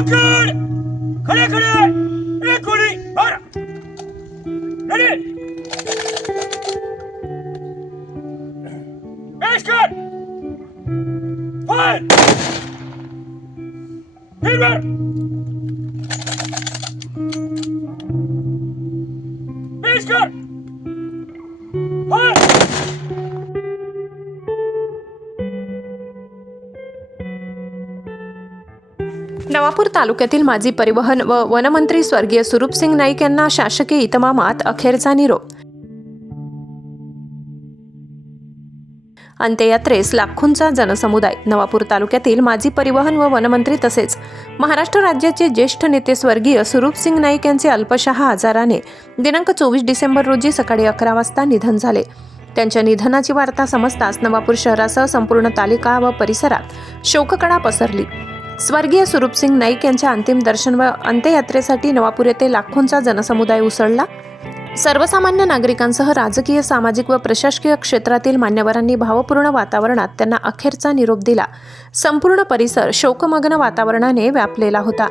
पकड़ खड़े खड़े एक गोली मार रेडी पेश कर फायर फीवर पेश कर फायर नवापूर तालुक्यातील माजी परिवहन व वनमंत्री स्वर्गीय सुरूपसिंग नाईक यांना शासकीय इतमामात अखेरचा निरोप। अंत्ययात्रेस लाखोंचा जनसमुदाय। नवापूर तालुक्यातील माजी परिवहन व वनमंत्री तसेच महाराष्ट्र राज्याचे ज्येष्ठ नेते स्वर्गीय सुरूपसिंग नाईक यांचे अल्पशः आजाराने दिनांक 24 डिसेंबर रोजी सकाळी 11 वाजता निधन झाले। त्यांच्या निधनाची वार्ता समजताच नवापूर शहरासह संपूर्ण तालुका व परिसरात शोककळा पसरली। स्वर्गीय सुरूपसिंग नाईक यांच्या अंतिम दर्शन व अंत्ययात्रेसाठी नवापूर येथे लाखोंचा जनसमुदाय उसळला। सर्वसामान्य नागरिकांसह राजकीय, सामाजिक व प्रशासकीय क्षेत्रातील मान्यवरांनी भावपूर्ण वातावरणात त्यांना अखेरचा निरोप दिला। संपूर्ण परिसर शोकमग्न वातावरणाने व्यापलेला होता।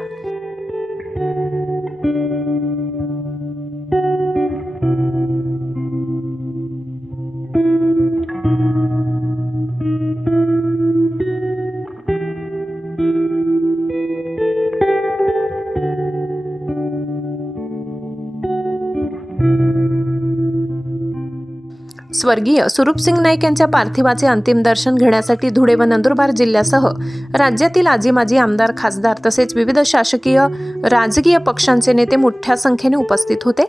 स्वर्गीय सुरूपसिंग नाईक यांच्या पार्थिवाचे अंतिम दर्शन घेण्यासाठी धुळे व नंदुरबार जिल्ह्यासह राज्यातील आजी माजी आमदार, खासदार तसेच विविध शासकीय राजकीय पक्षांचे नेते मोठ्या संख्येने उपस्थित होते।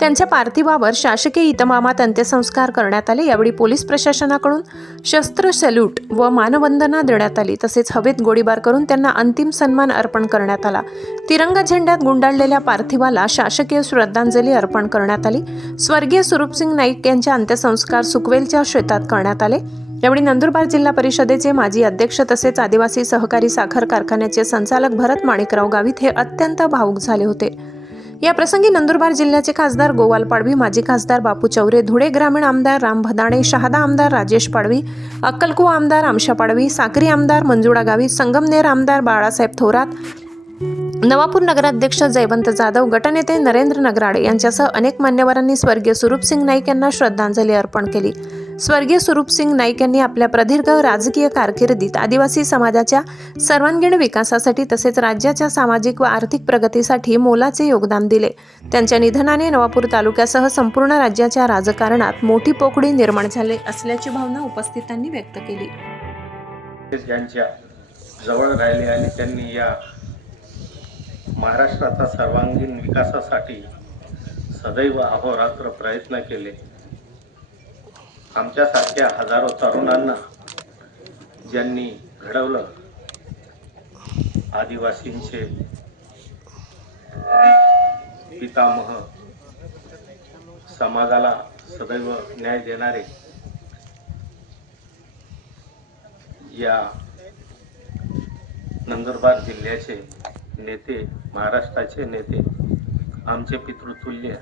त्यांच्या पार्थिवावर शासकीय इतमामात अंत्यसंस्कार करण्यात आले। यावेळी पोलीस प्रशासनाकडून शस्त्र सॅल्यूट व मानवंदना देण्यात आली। तसेच हवेत गोळीबार करून त्यांना अंतिम सन्मान अर्पण करण्यात आला। तिरंगा झेंड्यात गुंडाळलेल्या पार्थिवाला शासकीय श्रद्धांजली अर्पण करण्यात आली। स्वर्गीय सुरूपसिंग नाईक यांच्या अंत्यसंस्कार सुकवेलच्या शेतात करण्यात आले। यावेळी नंदुरबार जिल्हा परिषदेचे माजी अध्यक्ष तसेच आदिवासी सहकारी साखर कारखान्याचे संचालक भरत माणिकराव गावित हे अत्यंत भावुक झाले होते। या प्रसंगी नंदुरबार जिल्ह्याचे खासदार गोवाल पाडवी, माजी खासदार बापू चौरे, धुळे ग्रामीण आमदार राम भदाणे, शहादा आमदार राजेश पाडवी, अक्कलकुवा आमदार आमशा पाडवी, साक्री आमदार मंजुळा गावित, संगमनेर आमदार बाळासाहेब थोरात, नवापूर नगराध्यक्ष जयवंत जाधव, गटनेते नरेंद्र नगराडे यांच्यासह अनेक मान्यवरांनी स्वर्गीय सुरूपसिंग नाईक यांना श्रद्धांजली अर्पण केली। स्वर्गीय सुरूपसिंग नाईक यांनी आपल्या प्रदीर्घ राजकीय कारकिर्दीत आदिवासी समाजाच्या सर्वांगीण विकासासाठी तसेच राज्याच्या सामाजिक व आर्थिक प्रगतीसाठी मोलाचे योगदान दिले। त्यांच्या निधनाने नवापूर तालुक्यासह संपूर्ण राज्याच्या राजकारणात मोठी पोकळी निर्माण झाली असल्याची भावना उपस्थितांनी व्यक्त केली। ज्यांच्या जवळ राहिले आणि त्यांनी या महाराष्ट्राचा सर्वांगीण विकासासाठी सदैव अहोरात्र प्रयत्न केले। आमच्यासारख्या हजारो तरुणांना ज्यांनी घडवलं, आदिवासींचे पितामह, समाजाला सदैव न्याय देणारे या नंदुरबार जिल्ह्याचे नेते, महाराष्ट्राचे नेते, आमचे पितृतुल्य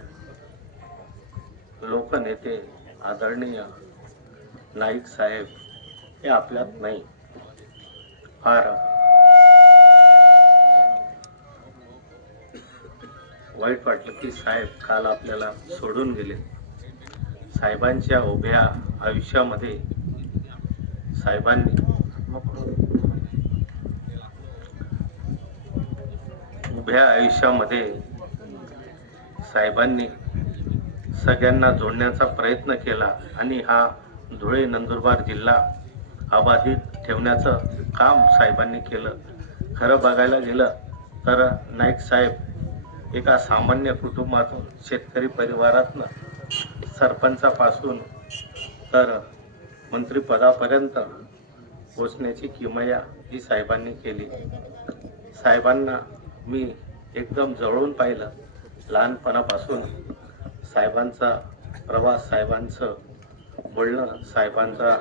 लोकनेते आदरणीय नाईक साहेब हे आपल्यात नाही। फार वाईट वाटलं की साहेब काल आपल्याला सोडून गेले। साहेबांच्या उभ्या आयुष्यामध्ये साहेबांनी सगळ्यांना जोडण्याचा प्रयत्न केला आणि हा धुळे नंदुरबार जिल्हा अबाधित ठेवण्याचं काम साहेबांनी केलं। खरं बघायला गेलं तर नाईक साहेब एका सामान्य कुटुंबातून, शेतकरी परिवारातून सरपंचापासून तर मंत्रिपदापर्यंत पोचण्याची किमया ही साहेबांनी केली। साहेबांना मी एकदम जवळून पाहिलं। लहानपणापासून साहेबांचा प्रवास, साहेबांचं बोलणं, साहेबांचा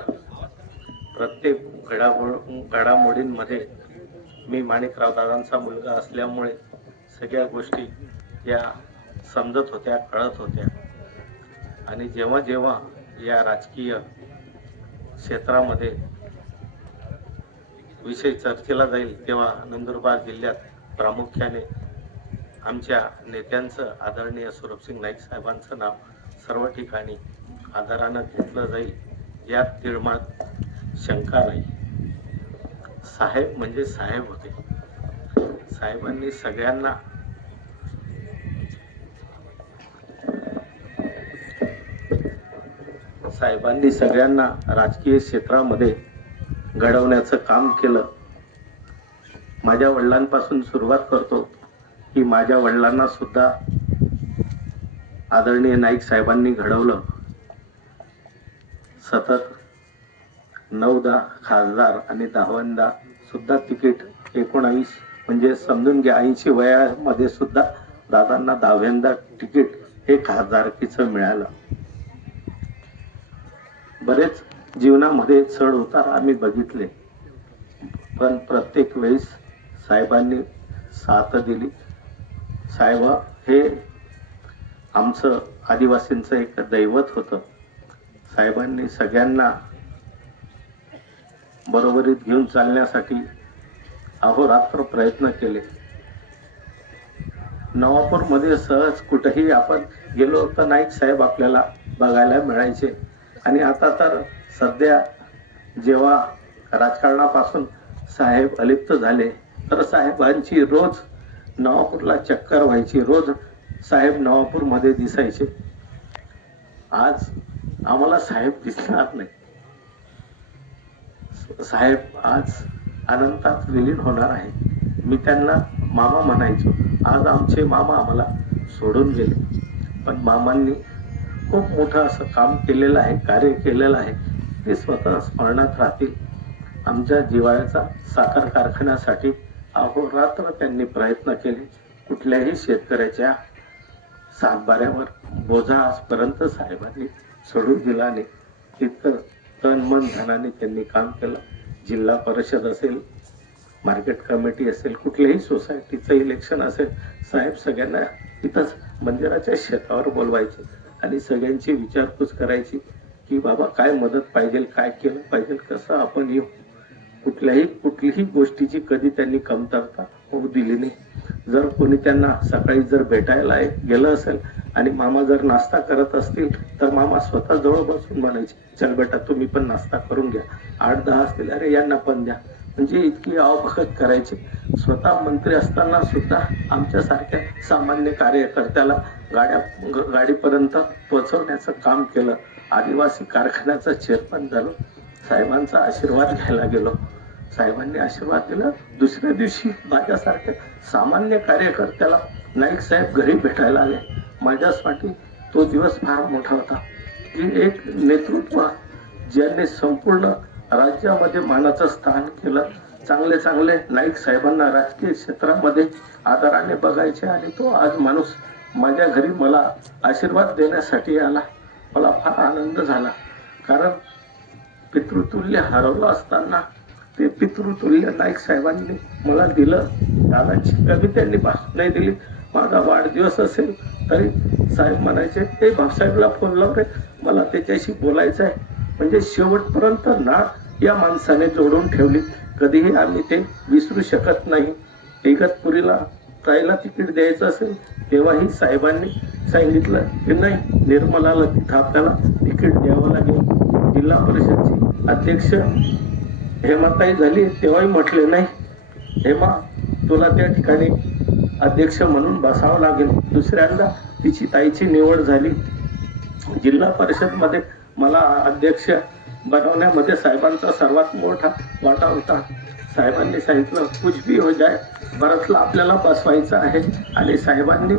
प्रत्येक घडामोडींमध्ये मी माणिकराव दादांचा मुलगा असल्यामुळे सगळ्या गोष्टी या समजत होत्या, कळत होत्या। आणि जेव्हा जेव्हा या राजकीय क्षेत्रामध्ये विषय चर्चेला जाईल तेव्हा नंदुरबार जिल्ह्यात प्रामुख्याने आमच्या नेत्यांचं आदरणीय सुरभसिंग नाईक साहेबांचं नाव सर्व ठिकाणी आदरानं घेतलं जाईल यात तिळमात शंका नाही. साहेब म्हणजे साहेब होते. साहेबांनी सगळ्यांना राजकीय क्षेत्रामध्ये घडवण्याचं काम केलं. माझ्या वडिलांपासून सुरुवात करतो की माझ्या वडिलांना सुद्धा आदरणीय नाईक साहेबांनी घडवलं. सतत 9दा खासदार आणि 10दा सुद्धा तिकीट 19 म्हणजे समजून घ्या 80 वयामध्ये सुद्धा दादांना 10व्यांदा तिकीट हे खासदारकीचं मिळालं. बरेच जीवनामध्ये चढ उतार आम्ही बघितले, पण प्रत्येक वेळेस साहेबांनी साथ दिली. साहेब हे आमचं आदिवासींचं एक दैवत होतं. साहेबांनी सगळ्यांना बरोबरीत घेऊन चालण्यासाठी अहोरात्र प्रयत्न केले. नवापूरमध्ये सहज कुठेही आपण गेलो तर नाईक साहेब आपल्याला बघायला मिळायचे. आणि आता तर सध्या जेव्हा राजकारणापासून साहेब अलिप्त झाले तर साहेबांची रोज नवापूरला चक्कर व्हायची. रोज साहेब नवापूरमध्ये दिसायचे. आज आम्हाला साहेब दिसणार नाही. साहेब आज अनंतात विलीन होणार आहे. मी त्यांना मामा म्हणायचो. आज आमचे मामा आम्हाला सोडून गेले, पण मामांनी खूप मोठं असं काम केलेलं आहे, कार्य केलेलं आहे, ते स्वतः स्मरणात राहतील. आमच्या जिव्हाळ्याचा साखर कारखान्यासाठी अहोरात्र त्यांनी प्रयत्न केले. कुठल्याही शेतकऱ्याच्या सातबाऱ्यावर बोजा आजपर्यंत साहेबांनी सोडून दिला नाही. इतकं तन मन धनाने त्यांनी काम केलं. जिल्हा परिषद असेल, मार्केट कमिटी असेल, कुठल्याही सोसायटीचं इलेक्शन असेल, साहेब सगळ्यांना इथंच मंदिराच्या शेतावर बोलवायचे आणि सगळ्यांची विचारपूस करायची की बाबा काय मदत पाहिजे, काय केलं पाहिजे, कसं आपण येऊ. कुठलीही गोष्टीची कधी त्यांनी कमतरता होऊ दिली नाही. जर कोणी त्यांना सकाळी जर भेटायला गेलं असेल आणि मामा जर नाश्ता करत असतील तर मामा स्वतः जवळ बसून म्हणायचे, चल बेटा तुम्ही पण नाश्ता करून घ्या. 8-10 असतील, अरे यांना पण द्या. म्हणजे इतकी आवभगत करायची. स्वतः मंत्री असताना सुद्धा आमच्यासारख्या सामान्य कार्यकर्त्याला गाडीपर्यंत पोहोचवण्याचं काम केलं. आदिवासी कारखान्याचा चेअरमन झालो. साहेबांचा आशीर्वाद घ्यायला गेलो. साहेबांनी आशीर्वाद दिला. दुसऱ्या दिवशी माझ्यासारख्या सामान्य कार्यकर्त्याला नाईक साहेब घरी भेटायला आले. माझ्यासाठी तो दिवस फार मोठा होता की एक नेतृत्व ज्यांनी संपूर्ण राज्यामध्ये मानाचं स्थान केलं. चांगले नाईक साहेबांना राजकीय क्षेत्रामध्ये आदराने बघायचे आणि तो आज माणूस माझ्या घरी मला आशीर्वाद देण्यासाठी आला. मला फार आनंद झाला. कारण पितृतुल्य हरवलं असताना ते पितृतुल्य नाईक साहेबांनी मला दिलं. दादांची कमी त्यांनी भाषण नाही दिली. माझा वाढदिवस असेल तरी साहेब म्हणायचे, ते भाऊसाहेबला फोन लाव रे, मला त्याच्याशी बोलायचं आहे. म्हणजे शेवटपर्यंत नाळ या माणसाने जोडून ठेवली. कधीही आम्ही ते विसरू शकत नाही. इगतपुरीला ताईला तिकीट द्यायचं असेल तेव्हाही साहेबांनी सांगितलं की नाही, निर्मलाला तिथं आपल्याला तिकीट द्यावं लागेल. जिल्हा परिषदची अध्यक्ष हेमाताई झाली तेव्हाही म्हटले, नाही हेमा तुला त्या ठिकाणी अध्यक्ष म्हणून बसावं लागेल. दुसऱ्यांदा तिची ताईची निवड झाली. जिल्हा परिषदमध्ये मला अध्यक्ष बनवण्यामध्ये साहेबांचा सर्वात मोठा वाटा होता. साहेबांनी सांगितलं कुछ भी हो जाए, भरतला आपल्याला बसवायचं आहे. आणि साहेबांनी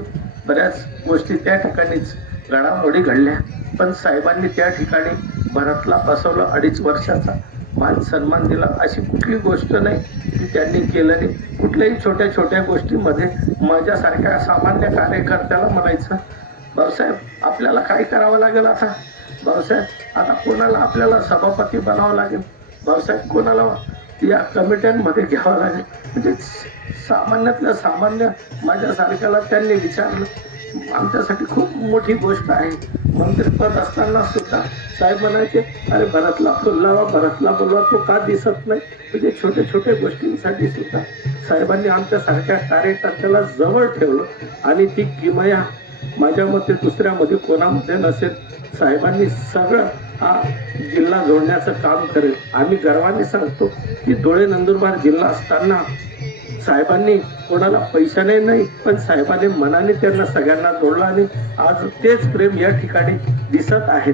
बऱ्याच गोष्टी त्या ठिकाणीच घडामोडी घडल्या, पण साहेबांनी त्या ठिकाणी भरतला बसवलं. 2.5 वर्षाचा मान सन्मान दिला. अशी कुठली गोष्ट नाही की त्यांनी केलं नाही. कुठल्याही छोट्या गोष्टीमध्ये माझ्यासारख्या सामान्य कार्यकर्त्याला म्हणायचं, भाऊसाहेब आपल्याला काय करावं लागेल आता, भाऊसाहेब आता कोणाला आपल्याला सभापती बनावं लागेल, भाऊसाहेब कोणाला या कमिट्यांमध्ये घ्यावं लागेल. म्हणजे सामान्यातल्या सामान्य माझ्यासारख्याला त्यांनी विचारलं आमच्यासाठी खूप मोठी गोष्ट आहे. मंत्रिपद असताना सुद्धा साहेब म्हणायचे, अरे भरतला बोलवा, भरतला बोलवा, तो का दिसत नाही. म्हणजे छोट्या छोट्या गोष्टींसाठी सुद्धा साहेबांनी आमच्यासारख्या कार्यकर्त्याला जवळ ठेवलं आणि ती किमया माझ्या मते दुसऱ्यामध्ये कोणामध्ये नसेल. साहेबांनी सगळं हा जिल्हा जोडण्याचं काम करेल. आम्ही गर्वाने सांगतो की धुळे नंदुरबार जिल्हा असताना साहेबांनी कोणाला पैशाने नाही, पण साहेबांनी मनाने त्यांना सगळ्यांना जोडलं आणि आज तेच प्रेम या ठिकाणी दिसत आहेत.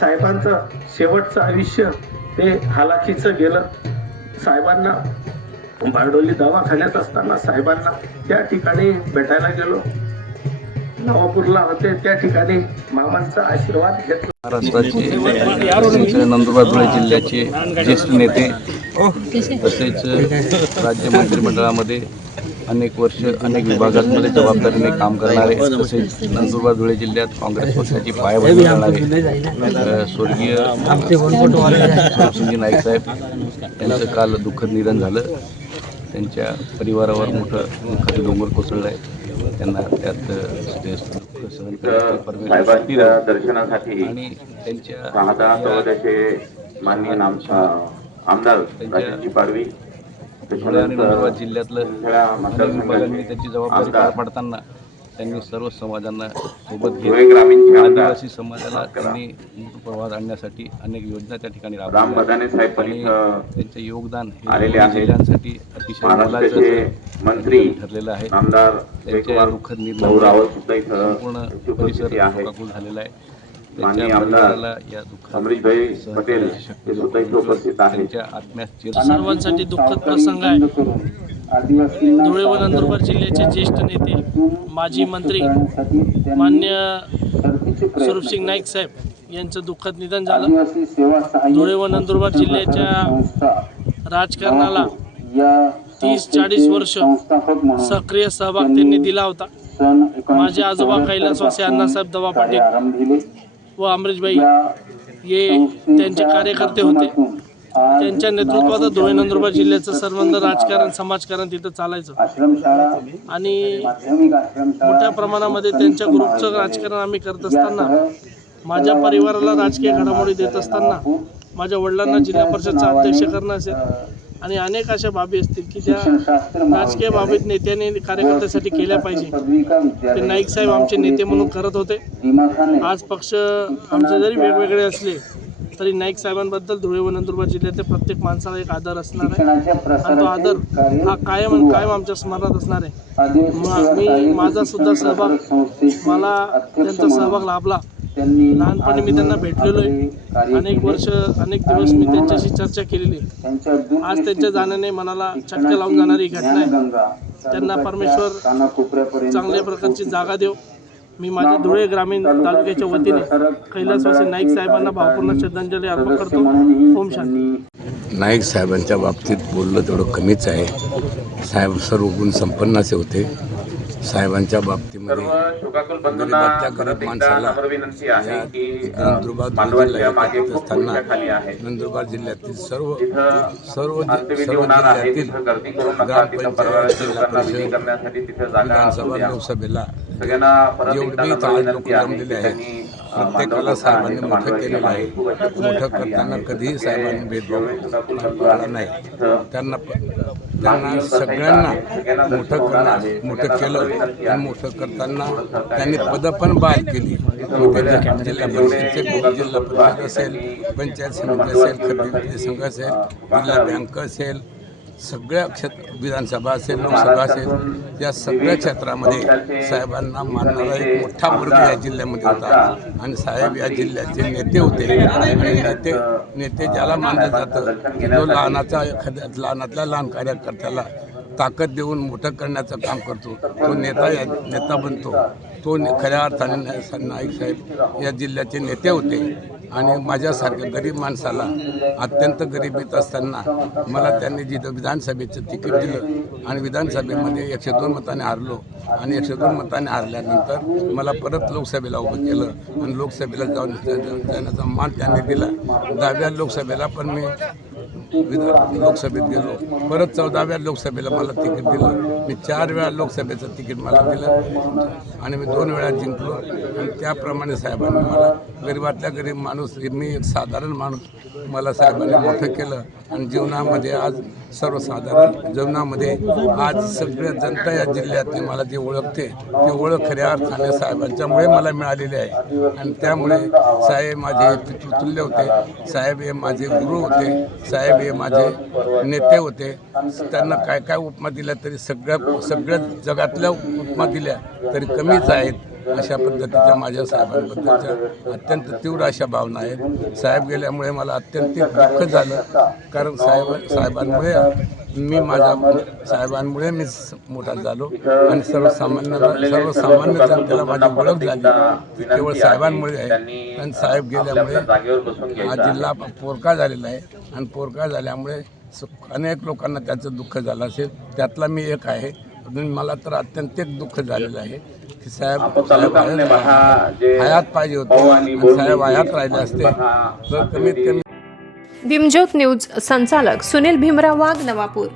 साहेबांचं शेवटचं आयुष्य ते हालाखीचं गेलं. साहेबांना बारडोली दवाखान्यात असताना साहेबांना त्या ठिकाणी भेटायला गेलो. नवापूरला होते, त्या ठिकाणी मामांचा आशीर्वाद घेतला. महाराष्ट्राचे नंदुरबार धुळे जिल्ह्याचे ज्येष्ठ नेते तसेच राज्य मंत्रिमंडळामध्ये अनेक वर्ष अनेक विभागांमध्ये जबाबदारीने काम करणारे, तसेच नंदुरबार धुळे जिल्ह्यात काँग्रेस पक्षाची पायाभरणी करणारे स्वर्गीय सरसिंगजी नाईक साहेब यांचं काल दुःखद निधन झालं. त्यांच्या परिवारावर मोठं दुःखाचं डोंगर कोसळलं आहे. त्यांना त्यात सहन साहेबांच्या दर्शनासाठी आणि त्यांच्या माननीय आमदार राजेशजी पाडवी धुळे आणि नंदुरबार जिल्ह्यातलं अनेक विभागांनी त्यांची जबाबदारी पार पाडताना त्यांनी सर्व समाजांना सोबत घेऊन आदिवासी समाजाला त्यांनी प्रवाहात आणण्यासाठी अनेक योजना त्या ठिकाणी राबवल्या आणि त्यांचे योगदान हे जिल्ह्यांसाठी अतिशय मोलाचं मंत्री ठरलेलं आहे. त्यांच्या दुःखद निधनामुळे संपूर्ण परिसर शोकाकुल झालेला आहे. त्यांच्या परिवाराला या दुःखात त्यांच्या आत्म्यास सर्वांसाठी दुःखद प्रसंग आहे. धुळे व नंदुरबार जिल्ह्याचे ज्येष्ठ नेते माजी मंत्री मान्य स्वरूपसिंग नाईक साहेब यांचं दुःखद निधन झालं. धुळे व नंदुरबार जिल्ह्याच्या राजकारणाला 30-40 वर्ष सक्रिय सहभाग त्यांनी दिला होता. माझे आजोबा कैलासवासी अण्णासाहेब दवा पाटील व अमरीशभाई हे त्यांचे कार्यकर्ते होते. त्यांच्या नेतृत्वात धुळे नंदुरबार जिल्ह्याचं सर्वांग राजकारण समाजकारण तिथं चालायचं आणि मोठ्या प्रमाणामध्ये त्यांच्या ग्रुपचं राजकारण आम्ही करत असताना, माझ्या परिवाराला राजकीय घडामोडी देत असताना, माझ्या वडिलांना जिल्हा परिषदचा अध्यक्ष करणं असेल आणि अनेक अशा बाबी असतील की त्या राजकीय बाबीत नेत्याने कार्यकर्त्यासाठी केल्या पाहिजे. ते नाईक साहेब आमचे नेते म्हणून करत होते. आज पक्ष आमचे जरी वेगवेगळे असले तरी नाईक साहेबांबद्दल धुळे व नंदुरबार जिल्ह्यातल्या प्रत्येक माणसाला एक आदर असणार आहे आणि तो आदर हा कायम आमच्या स्मरणात असणार आहे. मी माझा सुद्धा सहभाग, मला त्यांचा सहभाग लाभला. लहानपणी मी त्यांना भेटलेलो आहे. अनेक वर्ष अनेक दिवस मी त्यांच्याशी चर्चा केलेली आहे. आज त्यांच्या जाण्याने मनाला चटका लावून जाणारी घटना आहे. त्यांना परमेश्वर चांगल्या प्रकारची जागा देव. मी माझ्या धुळे ग्रामीण तालुक्याच्या वतीने कैलासवासी नाईक साहेबांना भावपूर्ण श्रद्धांजली अर्पण करतो. ओम शांती. नाईक साहेबांच्या बाबतीत बोललं तेवढं कमीच आहे. साहेब सर्व गुण संपन्न असे होते. साहेबांच्या बाबतीमध्ये गरीबाच्या गरीब माणसाला नंदुरबार जिल्ह्यात असताना नंदुरबार जिल्ह्यातील सर्व जिल्ह्यातील ग्रामपंचायत, जिल्हा परिषद, विधानसभा, लोकसभेला जेवढे आज लोक जमलेले आहेत प्रत्येकाला साहेबांनी मोठं केलेलं आहे. मोठं करताना कधीही साहेबांनी भेदभाव केला नाही. त्यांना सगळ्यांना मोठं केलं आणि मोठं करताना त्यांनी पदं पण बहाल केली. जिल्हा परिषद असेल, पंचायत समिती असेल, खरेदी संघ असेल, जिल्हा बँक असेल, सगळ्या विधानसभा असेल, लोकसभा असेल, या सगळ्या क्षेत्रामध्ये साहेबांना मानणारा एक मोठा वर्ग या जिल्ह्यामध्ये होता आणि साहेब या जिल्ह्याचे नेते होते. आणि नेते ज्याला मानलं जातं की जो लहानातल्या लहान कार्यकर्त्याला ताकद देऊन मोठं करण्याचं काम करतो, तो नेता बनतो. तो खऱ्या अर्थाने नाईक साहेब या जिल्ह्याचे नेते होते. आणि माझ्यासारख्या गरीब माणसाला अत्यंत गरिबीत असताना मला त्यांनी जिथं विधानसभेचं तिकीट दिलं आणि विधानसभेमध्ये 102 मताने हारलो आणि 102 मताने हारल्यानंतर मला परत लोकसभेला उभं केलं आणि लोकसभेला जाण्याचा मान त्यांनी दिला. 10व्या लोकसभेला पण मी लोकसभेत गेलो, परत 14व्या लोकसभेला मला तिकीट दिलं. मी 4 वेळा लोकसभेचं तिकीट मला दिलं आणि मी 2 वेळा जिंकलो. आणि त्याप्रमाणे साहेबांनी मला गरिबातल्या गरीब माणूस, मी एक साधारण माणूस, मला साहेबांनी मोठं केलं. आणि जीवनामध्ये आज सर्वसाधारण जीवनामध्ये आज सगळ्या जनता या जिल्ह्यातली मला जी ओळखते ती ओळख खऱ्या अर्थाने साहेबांच्यामुळे मला मिळालेली आहे. आणि त्यामुळे साहेब माझे पितृतुल्य होते, साहेब हे माझे गुरु होते, साहेब हे माझे नेते होते. त्यांना काय काय उपमा दिल्या तरी सगळ्या जगातल्या उपमा दिल्या तरी कमीच आहेत. अशा पद्धतीच्या माझ्या साहेबांबद्दलच्या अत्यंत तीव्र अशा भावना आहेत. साहेब गेल्यामुळे मला अत्यंत दुःख झालं, कारण साहेबांमुळे साहेबांमुळे मी मोठा झालो आणि सर्वसामान्य जनतेला माझी ओळख झाली ती केवळ साहेबांमुळे आहे. आणि साहेब गेल्यामुळे हा जिल्हा पोरका झालेला आहे आणि पोरका झाल्यामुळे अनेक लोकांना त्याचं दुःख झालं असेल, त्यातला मी एक आहे. मला तर अत्यंत दुःख झालेलं आहे की साहेब हयात पाहिजे होते आणि साहेब हयात राहिले असते तर कमीत कमी. भीमज्योत न्यूज संचालक सुनील भीमराव वाघ, नवापूर.